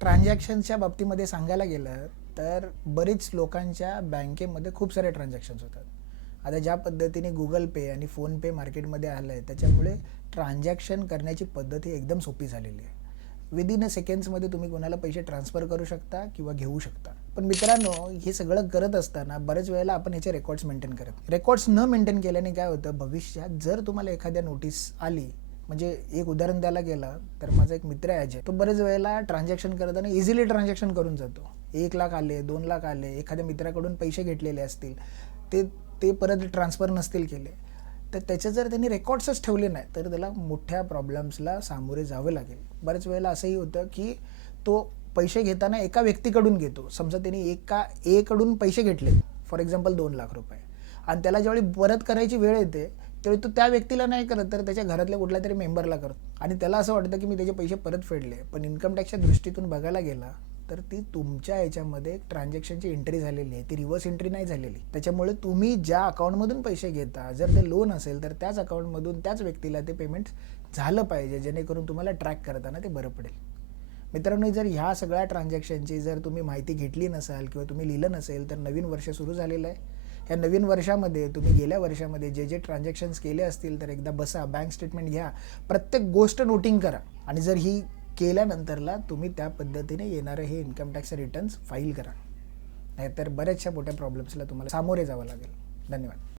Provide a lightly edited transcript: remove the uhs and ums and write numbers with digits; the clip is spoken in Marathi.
ट्रान्झॅक्शन्सच्या बाबतीमध्ये सांगायला गेलं तर बरीच लोकांच्या बँकेमध्ये खूप सारे ट्रान्झॅक्शन्स होतात. आता ज्या पद्धतीने गुगल पे आणि फोनपे मार्केटमध्ये आलं आहे त्याच्यामुळे ट्रान्झॅक्शन करण्याची पद्धत ही एकदम सोपी झालेली आहे. विदिन अ सेकंड्समध्ये तुम्ही कोणाला पैसे ट्रान्सफर करू शकता किंवा घेऊ शकता. पण मित्रांनो, हे सगळं करत असताना बरेच वेळेला आपण याचे रेकॉर्ड्स मेंटेन करत रेकॉर्ड्स न मेंटेन केल्याने काय होतं, भविष्यात जर तुम्हाला एखाद्या नोटीस आली, म्हणजे एक उदाहरण द्यायला गेलं तर माझा एक मित्र आहे अजय, तो बरेच वेळेला ट्रान्झॅक्शन करताना इझिली ट्रान्झॅक्शन करून जातो. 1 लाख आले, 2 लाख आले, एखाद्या मित्राकडून पैसे घेतलेले असतील, ते ते परत ट्रान्सफर नसतील केले, तर त्याचे जर त्यांनी रेकॉर्ड्सच ठेवले नाही तर त्याला मोठ्या प्रॉब्लेम्सला सामोरे जावं लागेल. बऱ्याच वेळेला असंही होतं की तो पैसे घेताना एका व्यक्तीकडून घेतो. समजा त्यांनी एका कडून पैसे घेतले, फॉर एक्झाम्पल 2 लाख रुपये, आणि त्याला ज्यावेळी परत करायची वेळ येते त्यावेळी तो त्या व्यक्तीला नाही करत तर त्याच्या घरातल्या कुठल्या तरी मेंबरला करतो, आणि त्याला असं वाटतं की मी त्याचे पैसे परत फेडले. पण इन्कम टॅक्सच्या दृष्टीतून बघायला गेला तर ती तुमच्या याच्यामध्ये ट्रान्झॅक्शनची एंट्री झालेली आहे, ती रिव्हर्स एंट्री नाही झालेली. त्याच्यामुळे तुम्ही ज्या अकाउंटमधून पैसे घेता, जर ते लोन असेल तर त्याच अकाउंटमधून त्याच व्यक्तीला ते पेमेंट झालं पाहिजे, जेणेकरून तुम्हाला ट्रॅक करताना ते बरं पडेल. मित्रांनो, जर ह्या सगळ्या ट्रान्झॅक्शनची जर तुम्ही माहिती घेतली नसाल किंवा तुम्ही लिहिलं नसेल तर नवीन वर्ष सुरू झालेलं आहे. या नवीन वर्षामध्ये तुम्ही गेल्या वर्षामध्ये जे जे ट्रान्झॅक्शन्स केले असतील तर एकदा बसा, बँक स्टेटमेंट घ्या, प्रत्येक गोष्ट नोटिंग करा, आणि जर ही केल्यानंतरला तुम्ही त्या पद्धतीने येणारे हे इन्कम टॅक्स रिटर्न्स फाईल करा. नाहीतर बऱ्याचशा मोठ्या प्रॉब्लेम्सला तुम्हाला सामोरे जावं लागेल. धन्यवाद.